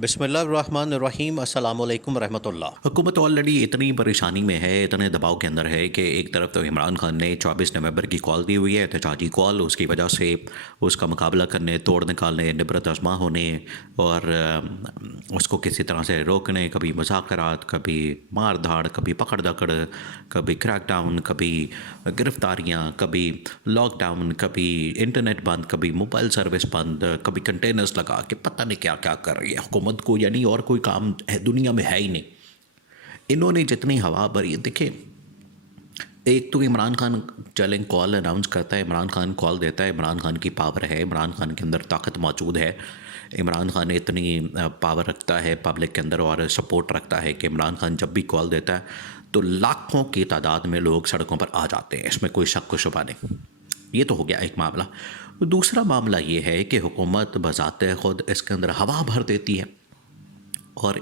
बिस्मिल्लाहिर्रहमानिर्रहीम अस्सलाम वालेकुम रहमतुल्लाह। हुकूमत ऑलरेडी इतनी परेशानी में है, इतने दबाव के अंदर है कि एक तरफ तो इमरान खान ने 24 नवंबर की कॉल दी हुई है, एहतजाजी कॉल, उसकी वजह से उसका मुकाबला करने, तोड़ निकालने, निबरत आज़मा होने और उसको किसी तरह से रोकने, कभी मुज़ाकरात, कभी मार धाड़, कभी पकड़ दकड़, कभी क्रैकडाउन, कभी गिरफ्तारियाँ, कभी लॉकडाउन, कभी इंटरनेट बंद, कभी मोबाइल सर्विस बंद, कभी कंटेनर्स लगा के पता नहीं क्या क्या कर रही है हुकूमत को, यानी और कोई काम है दुनिया में है ही नहीं। इन्होंने जितनी हवा भरी है, देखिए, एक तो Imran Khan challenge call announce करता है, इमरान खान कॉल देता है, इमरान खान की पावर है, इमरान खान के अंदर ताकत मौजूद है, इमरान खान इतनी पावर रखता है पब्लिक के अंदर और सपोर्ट रखता है कि इमरान खान जब भी कॉल देता है तो लाखों की तादाद में लोग सड़कों पर आ जाते हैं, इसमें कोई शक व शुबा नहीं। ये तो हो गया एक मामला। दूसरा मामला ये है कि हुकूमत बज़ाते ख़ुद इसके अंदर हवा भर देती है और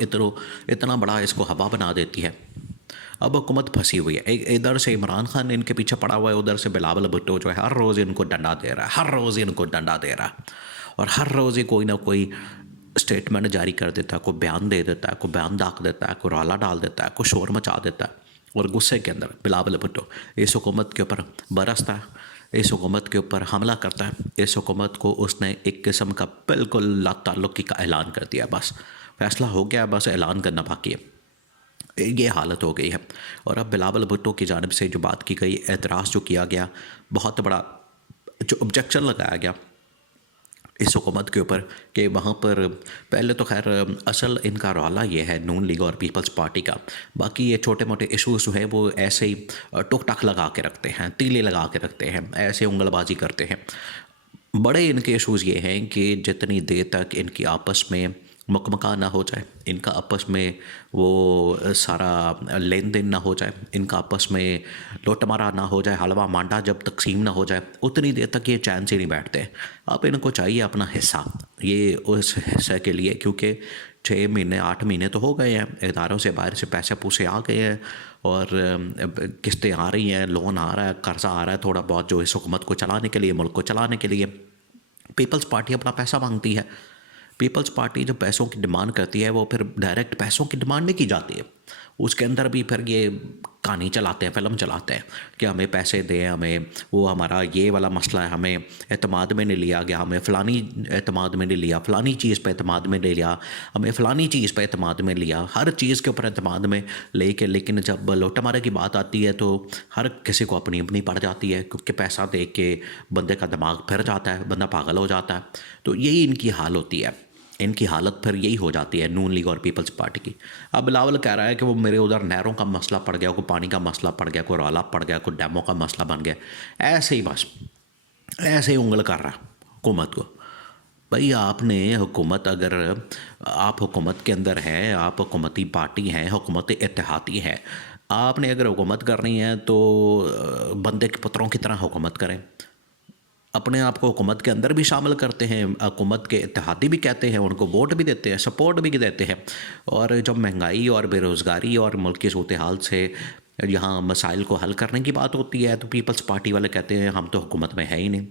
इतना बड़ा इसको हवा बना देती है। अब हुकूमत फंसी हुई है, इधर से इमरान खान इनके पीछे पड़ा हुआ है, उधर से बिलावल भुट्टो जो है हर रोज़ इनको डंडा दे रहा है, हर रोज़ इनको डंडा दे रहा है और हर रोज़ ही कोई ना कोई स्टेटमेंट जारी कर देता है, कोई बयान दे देता है, कोई बयान दाग देता है, कोई रौला डाल देता है, कोई शोर मचा देता है और गुस्से के अंदर बिलावल भुट्टो इस हुकूमत के ऊपर बरसता है, इस हुकूमत के ऊपर हमला करता है। इस हुकूमत को उसने एक किस्म का बिल्कुल लाताल्लुकी का ऐलान कर दिया, बस फैसला हो गया, बस ऐलान करना बाकी है। ये हालत हो गई है और अब बिलावल भुट्टो की जानिब से जो बात की गई, एतराज़ जो किया गया, बहुत बड़ा जो ऑब्जेक्शन लगाया गया इस हुकूमत के ऊपर कि वहाँ पर पहले तो खैर असल इनका रौला ये है नून लीग और पीपल्स पार्टी का, बाकी ये छोटे मोटे इशूज़ जो है वो ऐसे ही टुक टाक लगा के रखते हैं, तीले लगा के रखते हैं, ऐसे उंगलबाजी करते हैं। बड़े इनके इशूज़ ये हैं कि जितनी देर तक इनकी आपस में मकमका ना हो जाए, इनका आपस में वो सारा लेन देन ना हो जाए, इनका आपस में लूटमारा ना हो जाए, हलवा मांडा जब तकसीम ना हो जाए, उतनी देर तक ये चैन से नहीं बैठते। अब इनको चाहिए अपना हिस्सा, ये उस हिस्से के लिए, क्योंकि 6 महीने 8 महीने तो हो गए हैं, इदारों से बाहर से पैसे पूसे आ गए हैं और किस्तें आ रही हैं, लोन आ रहा है, कर्जा आ रहा है थोड़ा बहुत, जो इस हुकूमत को चलाने के लिए, मुल्क को चलाने के लिए। पीपल्स पार्टी अपना पैसा मांगती है। पीपल्स पार्टी जब पैसों की डिमांड करती है, वो फिर डायरेक्ट पैसों की डिमांड नहीं की जाती है, उसके अंदर भी फिर ये कहानी चलाते हैं, फिल्म चलाते हैं कि हमें पैसे दें, हमें वो हमारा ये वाला मसला है, हमें एतमाद में नहीं लिया गया, हमें फ़लानी एतमाद में नहीं लिया, फ़लानी चीज़ पे एतमाद में ले लिया, हमें फ़लानी चीज़ पे एतमाद में लिया, हर चीज़ के ऊपर एतमाद में ले के, लेकिन जब लौटामारे की बात आती है तो हर किसी को अपनी अपनी पड़ जाती है, क्योंकि पैसा दे के बंदे का दिमाग फिर जाता है, बंदा पागल हो जाता है। तो यही इनकी हाल होती है, इनकी हालत फिर यही हो जाती है नून लीग और पीपल्स पार्टी की। अब बिलावल कह रहा है कि वो मेरे उधर नहरों का मसला पड़ गया, कोई पानी का मसला पड़ गया, कोई रौला पड़ गया, कोई डैमों का मसला बन गया, ऐसे ही बस ऐसे ही उंगल कर रहा हुकूमत को। भाई आपने हुकूमत, अगर आप हुकूमत के अंदर हैं, आप हुकूमती पार्टी हैं, हुकूमती इत्तेहादी हैं, आपने अगर हुकूमत करनी है तो बंदे के पुत्रों की तरह हुकूमत करें, अपने आप को हुकूमत के अंदर भी शामिल करते हैं, हुकूमत के इत्तेहादी भी कहते हैं, उनको वोट भी देते हैं, सपोर्ट भी देते हैं। और जब महंगाई और बेरोज़गारी और मुल्क की सूरत हाल से यहाँ मसाइल को हल करने की बात होती है तो पीपल्स पार्टी वाले कहते हैं हम तो हुकूमत में है ही नहीं।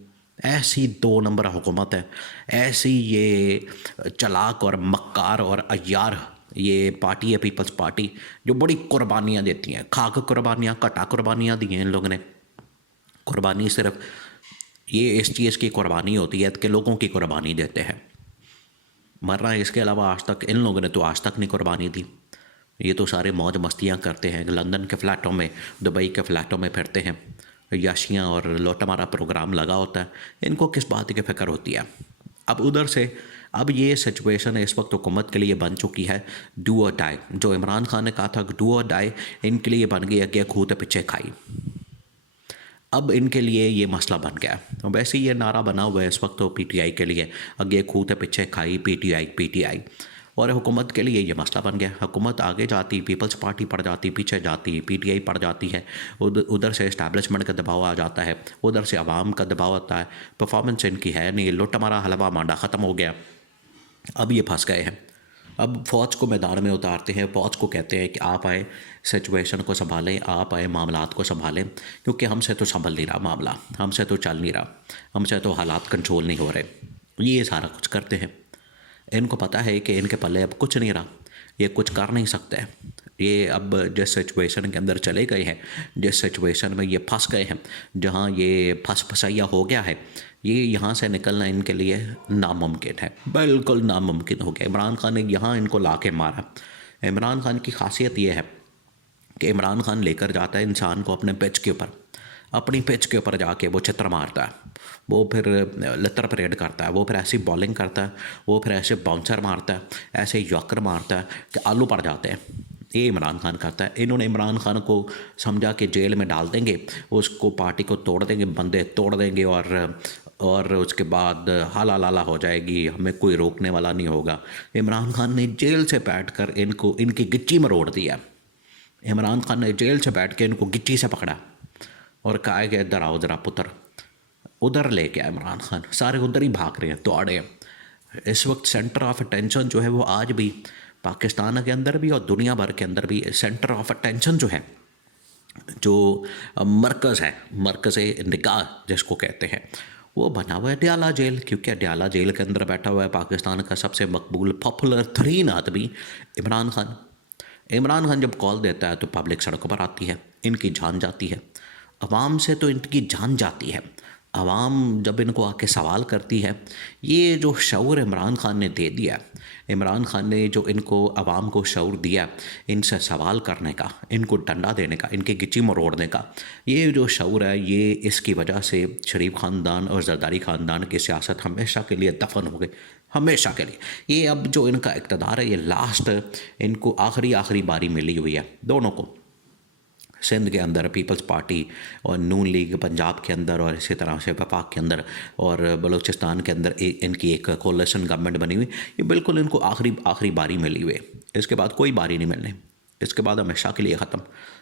ऐसी 2 नंबर हुकूमत है, ऐसी ये चालाक और मक्कार और अय्यार ये पार्टी है पीपल्स पार्टी, जो बड़ी कुर्बानियाँ देती हैं, खाक कुर्बानियाँ, कटा कुर्बानियाँ दी हैं इन लोगों ने। कुर्बानी सिर्फ ये इस चीज़ की कुर्बानी होती है कि लोगों की कुर्बानी देते हैं, मरना इसके अलावा आज तक इन लोगों ने तो आज तक नहीं कुर्बानी दी। ये तो सारे मौज मस्तियाँ करते हैं, लंदन के फ़्लैटों में, दुबई के फ़्लैटों में फिरते हैं, याशियाँ और लोटामारा प्रोग्राम लगा होता है, इनको किस बात की फ़िक्र होती है। अब उधर से अब ये सिचुएशन इस वक्त हुकूमत के लिए बन चुकी है डू और डाई। जो इमरान खान ने कहा था डू और डाई, इनके लिए बन गई है कि खूह पीछे खाई। अब इनके लिए ये मसला बन गया। तो वैसे ही ये नारा बना हुआ है इस वक्त तो पीटीआई के लिए, अगे खूह पीछे खाई, पीटीआई पीटीआई, और हुकूमत के लिए ये मसला बन गया। हुकूमत आगे जाती, पीपल्स पार्टी पड़ जाती, पीछे जाती, पीटीआई पड़ जाती है, उधर से इस्टेब्लिशमेंट का दबाव आ जाता है, उधर से आवाम का दबाव आता है, परफॉर्मेंस इनकी है नहीं, लुट हमारा हलवा मांडा ख़त्म हो गया। अब ये फंस गए हैं। अब फ़ौज को मैदान में उतारते हैं, फ़ौज को कहते हैं कि आप आए सिचुएशन को संभालें, आप आए मामलात को संभालें, क्योंकि हमसे तो संभल नहीं रहा मामला, हमसे तो चल नहीं रहा, हमसे तो हालात कंट्रोल नहीं हो रहे। ये सारा कुछ करते हैं। इनको पता है कि इनके पल्ले अब कुछ नहीं रहा, ये कुछ कर नहीं सकते। ये अब जिस सिचुएशन के अंदर चले गए हैं, जिस सिचुएशन में ये फंस गए हैं, जहाँ ये फंसैया हो गया है, ये यहाँ से निकलना इनके लिए नामुमकिन है, बिल्कुल नामुमकिन हो गया। इमरान खान ने यहाँ इनको ला के मारा। इमरान खान की खासियत ये है कि इमरान खान लेकर जाता है इंसान को अपने पिच के ऊपर, अपनी पिच के ऊपर जाके वो चित्र मारता है, वो फिर लतर परेड करता है, वो फिर ऐसी बॉलिंग करता है, वो फिर ऐसे बाउंसर मारता है, ऐसे यॉर्कर मारता है कि आलू पड़ जाते हैं। ये इमरान खान करता है। इन्होंने इमरान खान को समझा कि जेल में डाल देंगे, उसको पार्टी को तोड़ देंगे, बंदे तोड़ देंगे और उसके बाद हाला लाला हो जाएगी, हमें कोई रोकने वाला नहीं होगा। इमरान खान ने जेल से बैठकर इनको इनकी गिच्ची मरोड़ दिया। इमरान खान ने जेल से बैठ के इनको गिच्ची से पकड़ा और कहा कि इधर आओ ज़रा पुत्र, उधर ले गया इमरान खान। सारे उधर ही भाग रहे हैं, दौड़े हैं। इस वक्त सेंटर ऑफ अटेंशन जो है वो आज भी पाकिस्तान के अंदर भी और दुनिया भर के अंदर भी सेंटर ऑफ अटेंशन जो है, जो मरकज़ है, मरकज़ निगाह जिसको कहते हैं, वो बना हुआ है डयाला जेल। क्योंकि डयाला जेल के अंदर बैठा हुआ है पाकिस्तान का सबसे मकबूल पॉपुलर तरीन आदमी इमरान खान। इमरान खान जब कॉल देता है तो पब्लिक सड़कों पर आती है, इनकी जान जाती है, अवाम से तो इनकी जान जाती है। अवाम जब इनको आके सवाल करती है, ये जो शऊर इमरान खान ने दे दिया, इमरान खान ने जो इनको अवाम को शऊर दिया इनसे सवाल करने का, इनको डंडा देने का, इनकी गिच्ची मरोड़ने का, ये जो शऊर है, ये इसकी वजह से शरीफ ख़ानदान और जरदारी ख़ानदान की सियासत हमेशा के लिए दफन हो गई, हमेशा के लिए। ये अब जो इनका इक़्तिदार है, ये लास्ट इनको आखिरी बारी मिली हुई है दोनों को। सिंध के अंदर पीपल्स पार्टी और नून लीग पंजाब के अंदर, और इसी तरह से वफाक के अंदर और बलूचिस्तान के अंदर इनकी एक कोलिशन गवर्नमेंट बनी हुई। ये बिल्कुल इनको आखिरी बारी मिली हुई है। इसके बाद कोई बारी नहीं मिलनी, इसके बाद हमेशा के लिए ख़त्म।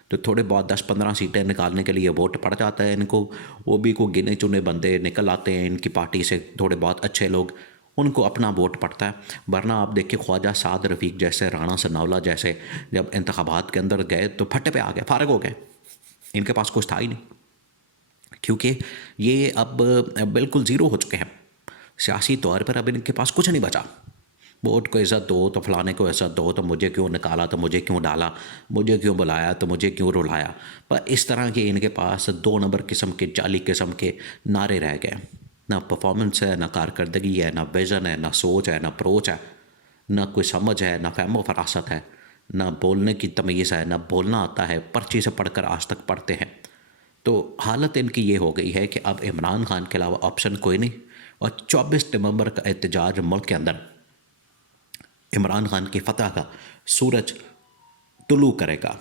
तो थोड़े बहुत 10-15 सीटें निकालने के लिए वोट पड़ जाता है इनको, वो भी को गिने चुने बंदे निकल आते हैं इनकी पार्टी से, थोड़े बहुत अच्छे लोग, उनको अपना वोट पड़ता है। वरना आप देखिए ख्वाजा साद रफ़ीक जैसे, राणा सनाउल्लाह जैसे जब इंतखाबात के अंदर गए तो फटे पे आ गए, फारग हो गए, इनके पास कुछ था ही नहीं। क्योंकि ये अब बिल्कुल ज़ीरो हो चुके हैं सियासी तौर पर, अब इनके पास कुछ नहीं बचा। वोट को इज़्ज़त दो तो फलाने को इज़्ज़त दो, तो मुझे क्यों निकाला, तो मुझे क्यों डाला, मुझे क्यों बुलाया, तो मुझे क्यों रुलाया। पर इस तरह के इनके पास 2 नंबर किस्म के, जाली किस्म के नारे रह गए। ना परफॉर्मेंस है, ना कारकर्दगी है, ना विज़न है, ना सोच है, ना अप्रोच है, ना कोई समझ है, ना फहमो फरासत है, ना बोलने की तमीज़ है, ना बोलना आता है, पर्ची से पढ़कर आज तक पढ़ते हैं। तो हालत इनकी ये हो गई है कि अब इमरान खान के अलावा ऑप्शन कोई नहीं। और 24 नवंबर का एहतजाज मुल्क के अंदर इमरान खान की फतह का सूरज तुलू करेगा।